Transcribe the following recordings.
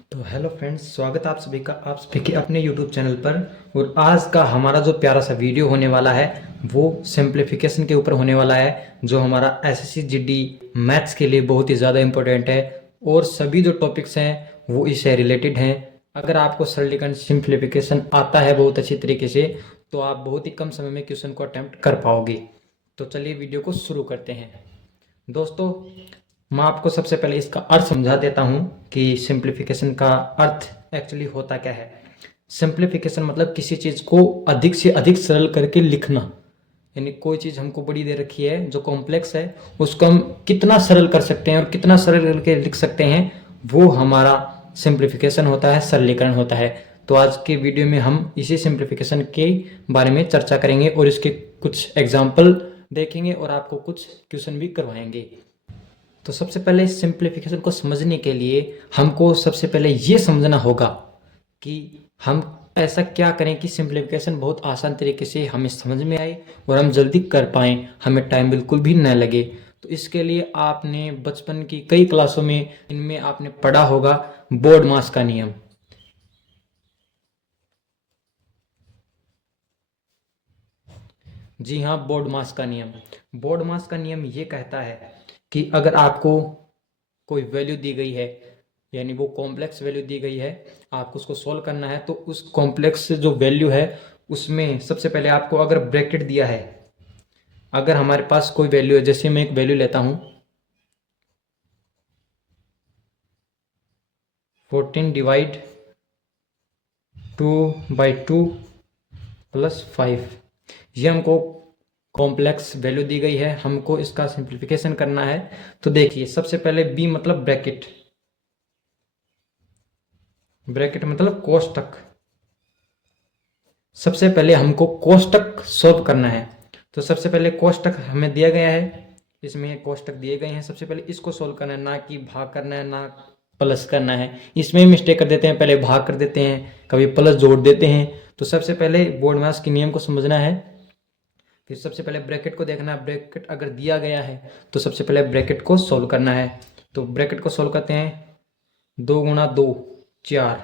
तो hello friends, स्वागत है आप सभी के अपने यूट्यूब चैनल पर। और आज का हमारा जो प्यारा सा वीडियो होने वाला है वो सिंप्लीफिकेशन के ऊपर होने वाला है, जो हमारा एसएससी जीडी मैथ्स के लिए बहुत ही ज़्यादा इम्पोर्टेंट है। और सभी जो टॉपिक्स हैं वो इससे रिलेटेड हैं। अगर आपको सरलीकरण सिंप्लीफिकेशन आता है बहुत अच्छी तरीके से, तो आप बहुत ही कम समय में क्वेश्चन को अटेम्प्ट कर पाओगे। तो चलिए वीडियो को शुरू करते हैं। दोस्तों, मैं आपको सबसे पहले इसका अर्थ समझा देता हूँ कि सिंप्लीफिकेशन का अर्थ एक्चुअली होता क्या है। सिंप्लीफिकेशन मतलब किसी चीज़ को अधिक से अधिक सरल करके लिखना। यानी कोई चीज़ हमको बड़ी दे रखी है जो कॉम्प्लेक्स है, उसको हम कितना सरल कर सकते हैं और कितना सरल करके लिख सकते हैं, वो हमारा सिंप्लीफिकेशन होता है, सरलीकरण होता है। तो आज के वीडियो में हम इसी सिंप्लीफिकेशन के बारे में चर्चा करेंगे और इसके कुछ एग्जाम्पल देखेंगे और आपको कुछ क्वेश्चन भी करवाएंगे। तो सबसे पहले सिंप्लीफिकेशन को समझने के लिए हमको सबसे पहले ये समझना होगा कि हम ऐसा क्या करें कि सिंप्लीफिकेशन बहुत आसान तरीके से हमें समझ में आए और हम जल्दी कर पाएँ, हमें टाइम बिल्कुल भी न लगे। तो इसके लिए आपने बचपन की कई क्लासों में इनमें आपने पढ़ा होगा बोर्ड मास का नियम। जी हाँ, बोर्ड मास का नियम। बोर्ड मास का नियम ये कहता है कि अगर आपको कोई वैल्यू दी गई है, यानी वो कॉम्प्लेक्स वैल्यू दी गई है, आपको उसको सॉल्व करना है, तो उस कॉम्प्लेक्स जो वैल्यू है उसमें सबसे पहले आपको अगर ब्रैकेट दिया है, अगर हमारे पास कोई वैल्यू है, जैसे मैं एक वैल्यू लेता हूँ 14 डिवाइड 2/2 प्लस 5, ये हमको कॉम्प्लेक्स वैल्यू दी गई है, हमको इसका सिंप्लीफिकेशन करना है। तो देखिए, सबसे पहले बी मतलब ब्रैकेट, ब्रैकेट मतलब कोष्टक। सबसे पहले हमको कोष्टक सॉल्व करना है। तो सबसे पहले कोष्टक हमें दिया गया है, इसमें कोष्टक दिए गए हैं, सबसे पहले इसको सॉल्व करना है, ना कि भाग करना है ना प्लस करना है। इसमें मिस्टेक कर देते हैं, पहले भाग कर देते हैं, कभी प्लस जोड़ देते हैं। तो सबसे पहले बोर्ड मास के नियम को समझना है। फिर सबसे पहले ब्रैकेट को देखना है, ब्रैकेट अगर दिया गया है तो सबसे पहले ब्रैकेट को सॉल्व करना है। तो ब्रैकेट को सॉल्व करते हैं, 2 गुणा 2 4,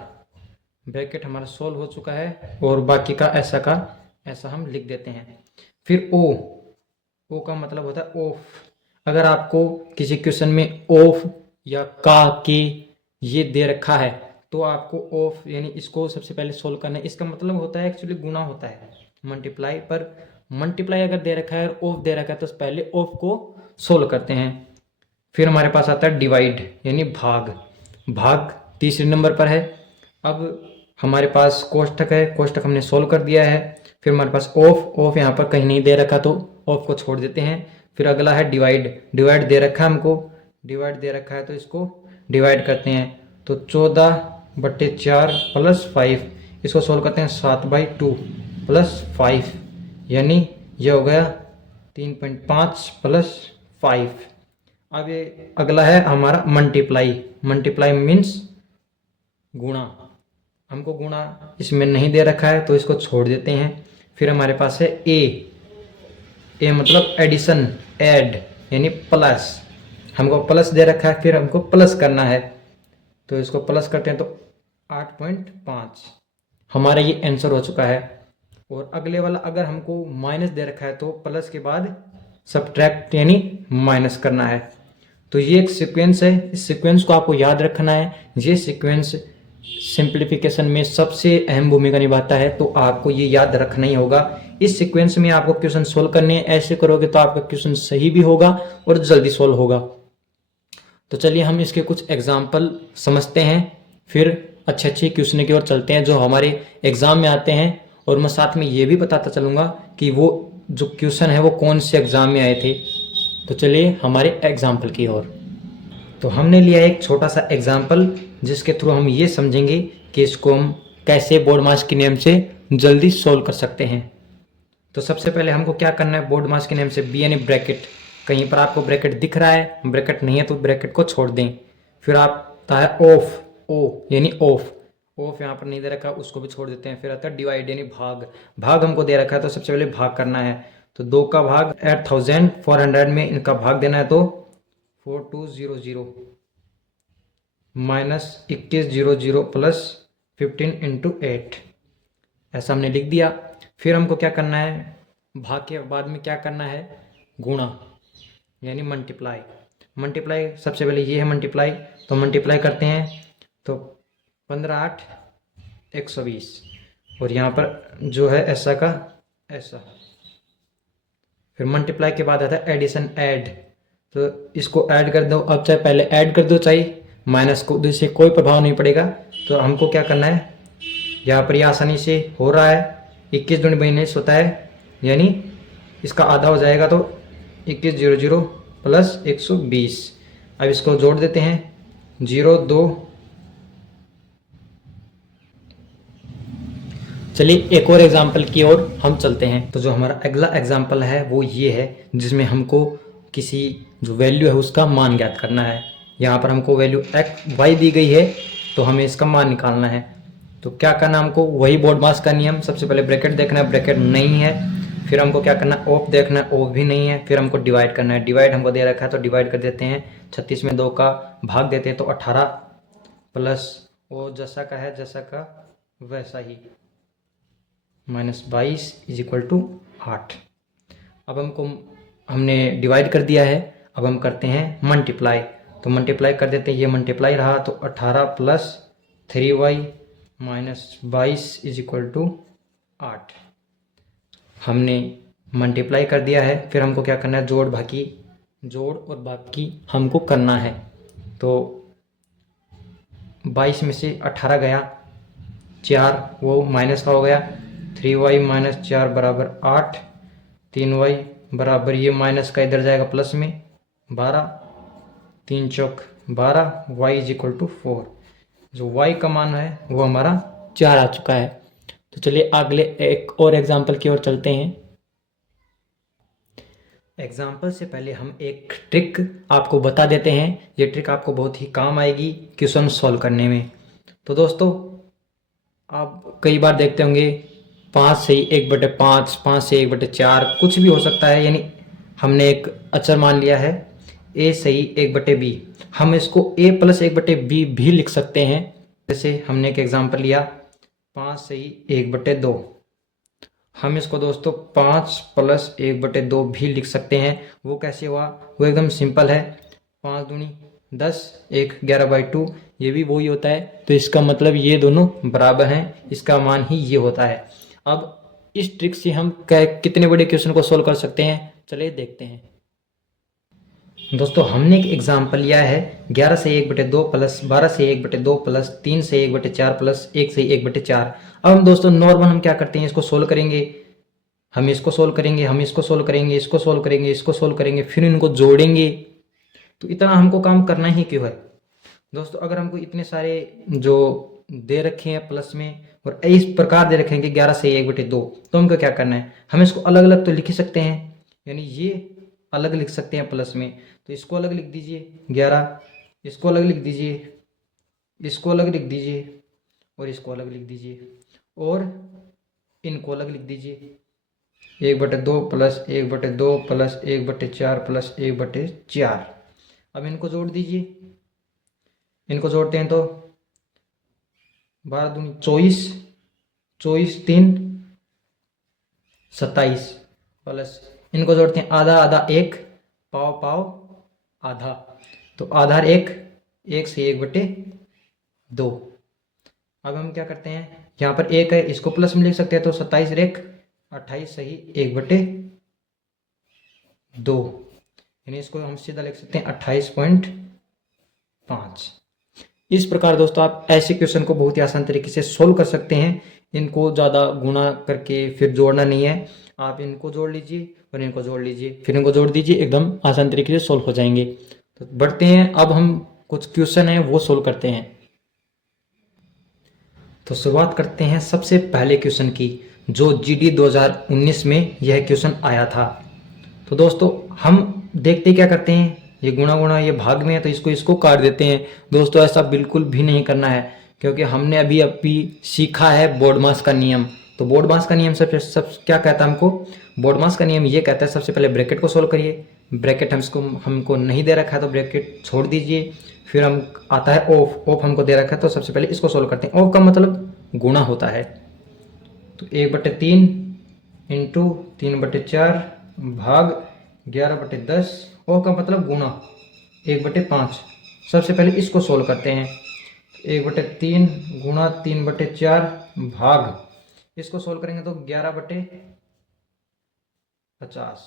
ब्रैकेट हमारा सॉल्व हो चुका है और बाकी का ऐसा हम लिख देते हैं। फिर ओ का मतलब होता है ऑफ। अगर आपको किसी क्वेश्चन में ऑफ या का के ये दे रखा है, तो आपको ऑफ यानी इसको सबसे पहले सोल्व करना है। इसका मतलब होता है एक्चुअली गुना होता है, मल्टीप्लाई। पर मल्टीप्लाई अगर दे रखा है और ऑफ दे रखा है तो पहले ऑफ को सोल्व करते हैं। फिर हमारे पास आता है डिवाइड यानी भाग, भाग तीसरे नंबर पर है। अब हमारे पास कोष्टक है, कोष्टक हमने सोल्व कर दिया है। फिर हमारे पास ऑफ यहाँ पर कहीं नहीं दे रखा तो ऑफ को छोड़ देते हैं। फिर अगला है डिवाइड, डिवाइड दे रखा है हमको, डिवाइड दे रखा है तो इसको डिवाइड करते हैं। तो 14/4 प्लस 5, इसको सोल्व करते हैं 7/2 प्लस 5, यानी ये हो गया 3.5 प्लस 5। अब ये अगला है हमारा मल्टीप्लाई, मल्टीप्लाई मीन्स गुणा। हमको गुणा इसमें नहीं दे रखा है तो इसको छोड़ देते हैं। फिर हमारे पास है ए मतलब एडिशन, ऐड यानी प्लस, हमको प्लस दे रखा है, फिर हमको प्लस करना है तो इसको प्लस करते हैं तो 8.5, हमारा ये आंसर हो चुका है। और अगले वाला अगर हमको माइनस दे रखा है तो प्लस के बाद सब्ट्रैक्ट यानी माइनस करना है। तो ये एक सीक्वेंस है, इस सीक्वेंस को आपको याद रखना है। ये सीक्वेंस सिंप्लीफिकेशन में सबसे अहम भूमिका निभाता है, तो आपको ये याद रखना ही होगा। इस सीक्वेंस में आपको क्वेश्चन सोल्व करने हैं, ऐसे करोगे तो आपका क्वेश्चन सही भी होगा और जल्दी सोल्व होगा। तो चलिए हम इसके कुछ एग्जाम्पल समझते हैं, फिर अच्छे अच्छे क्वेश्चन की ओर चलते हैं जो हमारे एग्जाम में आते हैं। और मैं साथ में ये भी बताता चलूँगा कि वो जो क्वेश्चन है वो कौन से एग्जाम में आए थे। तो चलिए हमारे एग्जाम्पल की ओर। तो हमने लिया एक छोटा सा एग्जाम्पल जिसके थ्रू हम ये समझेंगे कि इसको हम कैसे बोर्ड मास के नियम से जल्दी सोल्व कर सकते हैं। तो सबसे पहले हमको क्या करना है, बोर्ड मास के नियम से बी यानी ब्रैकेट, कहीं पर आपको ब्रैकेट दिख रहा है, ब्रैकेट नहीं है तो ब्रैकेट को छोड़ दें। फिर आता है ऑफ, ओ यानी ऑफ, ऑफ यहाँ पर नहीं दे रखा उसको भी छोड़ देते हैं। फिर आता है डिवाइड यानी भाग, भाग हमको दे रखा है तो सबसे पहले भाग करना है। तो 2 का भाग 8400 में इनका भाग देना है तो 4200, -2100 प्लस 15 इंटू 8, ऐसा हमने लिख दिया। फिर हमको क्या करना है, भाग के बाद में क्या करना है, गुणा यानी मल्टीप्लाई। मल्टीप्लाई सबसे पहले ये है मल्टीप्लाई, तो मल्टीप्लाई करते हैं तो 15 8 120, और यहाँ पर जो है ऐसा का ऐसा। फिर मल्टीप्लाई के बाद आता है एडिशन, ऐड, तो इसको ऐड कर दो। अब चाहे पहले ऐड कर दो चाहे माइनस को, इससे कोई प्रभाव नहीं पड़ेगा। तो हमको क्या करना है, यहाँ पर ये आसानी से हो रहा है, 21 दूनी 22 होता है, यानी इसका आधा हो जाएगा, तो 2100 प्लस 120। अब इसको जोड़ देते हैं, 0 2। चलिए एक और एग्जाम्पल की ओर हम चलते हैं। तो जो हमारा अगला एग्जाम्पल है वो ये है, जिसमें हमको किसी जो वैल्यू है उसका मान ज्ञात करना है। यहाँ पर हमको वैल्यू एक्स वाई दी गई है, तो हमें इसका मान निकालना है। तो क्या करना हमको, वही BODMAS का नियम, सबसे पहले ब्रैकेट देखना है, ब्रैकेट नहीं है। फिर हमको क्या करना है, ऑफ देखना है, ऑफ भी नहीं है। फिर हमको डिवाइड करना है, डिवाइड हमको दे रखा है तो डिवाइड कर देते हैं। 36 में 2 का भाग देते हैं तो 18 प्लस वो जैसा का है जैसा का वैसा ही -22 इज इक्वल टू 8। अब हमने डिवाइड कर दिया है, अब हम करते हैं मल्टीप्लाई। तो मल्टीप्लाई कर देते हैं, ये मल्टीप्लाई रहा तो 18 plus 3y -22 is equal to 8। हमने मल्टीप्लाई कर दिया है। फिर हमको क्या करना है, जोड़ और बाकी हमको करना है। तो 22 में से 18 गया, 4 वो माइनस का हो गया, 3y - 4 बराबर 8, 3y बराबर ये माइनस का इधर जाएगा प्लस में 12, 3 चौक 12, y इज इक्वल टू 4। जो y का मान है वो हमारा 4 आ चुका है। तो चलिए अगले एक और एग्जाम्पल की ओर चलते हैं। एग्जाम्पल से पहले हम एक ट्रिक आपको बता देते हैं, ये ट्रिक आपको बहुत ही काम आएगी क्वेश्चन सॉल्व करने में। तो दोस्तों आप कई बार देखते होंगे 5 से 1/5, 5 से 1/4 कुछ भी हो सकता है, यानी हमने एक अचर मान लिया है a सही 1/b, हम इसको a प्लस 1/b भी लिख सकते हैं। जैसे हमने एक एग्जाम्पल लिया 5 सही 1/2, हम इसको दोस्तों 5 प्लस 1/2 भी लिख सकते हैं। वो कैसे हुआ, वो एकदम सिंपल है, 5 दूनी 10, 1 11/2, ये भी वही होता है। तो इसका मतलब ये दोनों बराबर हैं, इसका मान ही ये होता है। अब इस ट्रिक से हम कितने बड़े क्वेश्चन को सोल्व कर सकते हैं, चलिए देखते हैं। दोस्तों हमने एक एग्जाम्पल लिया है 11 से 1/2 प्लस 12 से 1/2 प्लस 3 से 1/4 प्लस 1 से 1/4। अब हम दोस्तों नॉर्मल हम क्या करते हैं, इसको सोल्व करेंगे, हम इसको सोल्व करेंगे, हम इसको सोल्व करेंगे, इसको सोल्व करेंगे, इसको सोल्व करेंगे, फिर इनको जोड़ेंगे। तो इतना हमको काम करना ही क्यों है दोस्तों। अगर हमको इतने सारे जो दे रखे हैं प्लस में और इस प्रकार दे रखे हैं कि 11 से 1/2, तो हमको क्या करना है, हम इसको अलग अलग तो लिख ही सकते हैं, यानी ये अलग लिख सकते हैं प्लस में, तो इसको अलग लिख दीजिए 11, इसको अलग लिख दीजिए, इसको अलग लिख दीजिए और इसको अलग लिख दीजिए और इनको अलग लिख दीजिए, 1/2 प्लस 1/2 प्लस 1/4 प्लस 1/4। अब इनको जोड़ दीजिए, इनको जोड़ते हैं तो 12 दूनी 24, 24 3 27 प्लस इनको जोड़ते हैं आधा आधा 1, पाव पाव आधा, तो आधा 1, 1 से 1/2। अब हम क्या करते हैं, यहाँ पर 1 है, इसको प्लस में लिख सकते हैं, तो 27 1 28 सही 1/2, यानी इसको हम सीधा लिख सकते हैं 28.5। इस प्रकार दोस्तों आप ऐसे क्वेश्चन को बहुत ही आसान तरीके से सोल्व कर सकते हैं। इनको ज़्यादा गुणा करके फिर जोड़ना नहीं है, आप इनको जोड़ लीजिए और इनको जोड़ लीजिए, फिर इनको जोड़ दीजिए, एकदम आसान तरीके से सोल्व हो जाएंगे। तो बढ़ते हैं, अब हम कुछ क्वेश्चन है वो सोल्व करते हैं। तो शुरुआत करते हैं सबसे पहले क्वेश्चन की, जो GD 2019 में यह क्वेश्चन आया था। तो दोस्तों हम देखते क्या करते हैं, ये गुणा गुणा ये भाग में है तो इसको काट देते हैं। दोस्तों ऐसा बिल्कुल भी नहीं करना है, क्योंकि हमने अभी सीखा है BODMAS का नियम। तो BODMAS का नियम सब क्या कहता है हमको, BODMAS का नियम ये कहता है सबसे पहले ब्रैकेट को सोल्व करिए, ब्रैकेट हमको नहीं दे रखा है तो ब्रैकेट छोड़ दीजिए, फिर हम आता है ऑफ, ऑफ हमको दे रखा है, तो सबसे पहले इसको सोल्व करते हैं। ऑफ का मतलब गुणा होता है, तो 1/3 इंटू 3/4 भाग 11/10। ऑफ का मतलब गुणा 1/5। सबसे पहले इसको सोल्व करते हैं। 1/3 गुणा 3/4 भाग, इसको सोल्व करेंगे तो 11/50।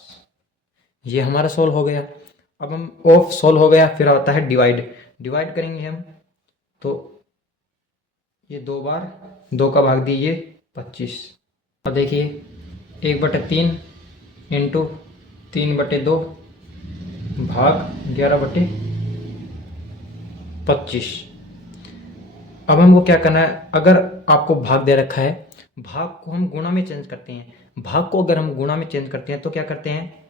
ये हमारा सोल्व हो गया। अब हम ऑफ सोल्व हो गया, फिर आता है डिवाइड। डिवाइड करेंगे हम तो ये 2 बार 2 का भाग दीजिए 25। अब देखिए 1/3 इंटू 3/2 भाग 11/25। अब हमको क्या करना है, अगर आपको भाग दे रखा है, भाग को हम गुणा में चेंज करते हैं। भाग को अगर हम गुणा में चेंज करते हैं तो क्या करते हैं,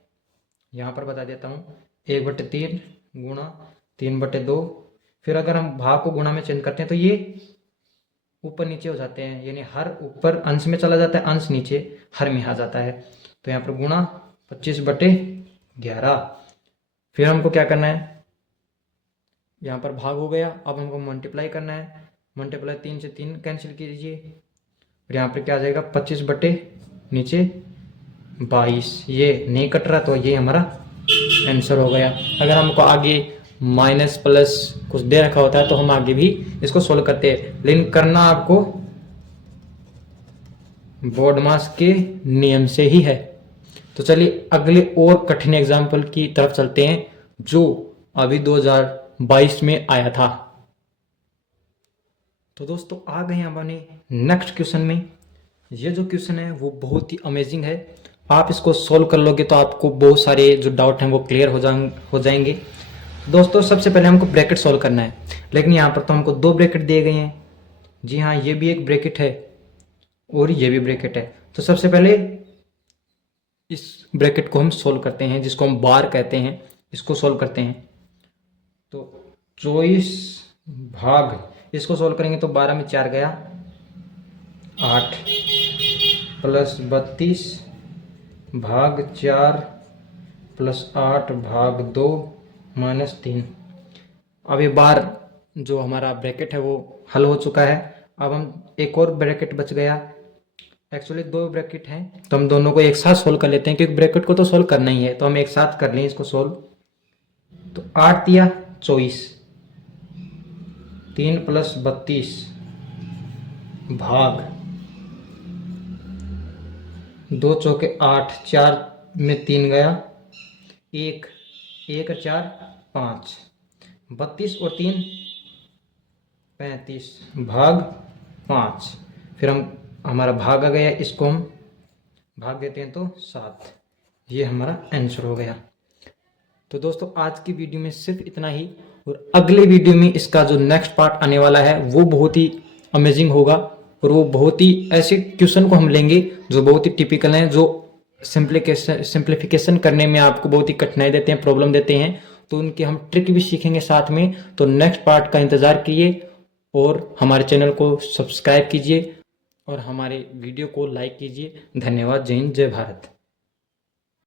यहाँ पर बता देता हूँ। 1/3 गुणा 3/2, फिर अगर हम भाग को गुणा में चेंज करते हैं तो ये ऊपर नीचे हो जाते हैं, यानी हर ऊपर अंश में चला जाता है, अंश नीचे हर में आ जाता है। तो यहाँ पर गुणा 25/11। फिर हमको क्या करना है, यहाँ पर भाग हो गया, अब हमको मल्टीप्लाई करना है। मल्टीप्लाई 3 से 3 कैंसिल कीजिए, फिर यहाँ पर क्या आ जाएगा 25/22। ये नहीं कट रहा, तो ये हमारा आंसर हो गया। अगर हमको आगे माइनस प्लस कुछ दे रखा होता है तो हम आगे भी इसको सोल्व करते हैं, लेकिन करना आपको बोर्ड मास के नियम से ही है। तो चलिए अगले और कठिन एग्जाम्पल की तरफ चलते हैं, जो अभी 2022 में आया था। तो दोस्तों आ गए हैं अपने नेक्स्ट क्वेश्चन में। ये जो क्वेश्चन है वो बहुत ही अमेजिंग है। आप इसको सोल्व कर लोगे तो आपको बहुत सारे जो डाउट हैं वो क्लियर हो जाएंगे। दोस्तों सबसे पहले हमको ब्रैकेट सोल्व करना है, लेकिन यहाँ पर तो हमको 2 ब्रैकेट दिए गए हैं। जी हाँ, ये भी एक ब्रैकेट है और ये भी ब्रैकेट है। तो सबसे पहले इस ब्रैकेट को हम सोल्व करते हैं, जिसको हम बार कहते हैं, इसको सोल्व करते हैं। तो 24 भाग, इसको सोल्व करेंगे तो 12 में 4 गया 8, प्लस 32 भाग 4 प्लस 8 भाग 2 -3। अब ये बार जो हमारा ब्रैकेट है वो हल हो चुका है। अब हम एक और ब्रैकेट बच गया, एक्चुअली 2 ब्रैकेट हैं, तो हम दोनों को एक साथ सोल्व कर लेते हैं, क्योंकि ब्रैकेट को तो सोल्व करना ही है, तो हम एक साथ कर लें इसको सोल्व। तो 8 दिया 24, 3 प्लस 32 भाग 2 चौके 8, 4 में 3 गया 1, 1 और 4 5, 32 और 3 35 भाग 5। फिर हमारा भाग आ गया, इसको हम भाग देते हैं तो 7। ये हमारा आंसर हो गया। तो दोस्तों आज की वीडियो में सिर्फ इतना ही, और अगले वीडियो में इसका जो नेक्स्ट पार्ट आने वाला है वो बहुत ही अमेजिंग होगा, और वो बहुत ही ऐसे क्वेश्चन को हम लेंगे जो बहुत ही टिपिकल हैं, जो सिंप्लीफिकेशन करने में आपको बहुत ही कठिनाई देते हैं, प्रॉब्लम देते हैं। तो उनके हम ट्रिक भी सीखेंगे साथ में। तो नेक्स्ट पार्ट का इंतज़ार कीजिए, और हमारे चैनल को सब्सक्राइब कीजिए, और हमारे वीडियो को लाइक कीजिए। धन्यवाद। जय हिंद, जय भारत।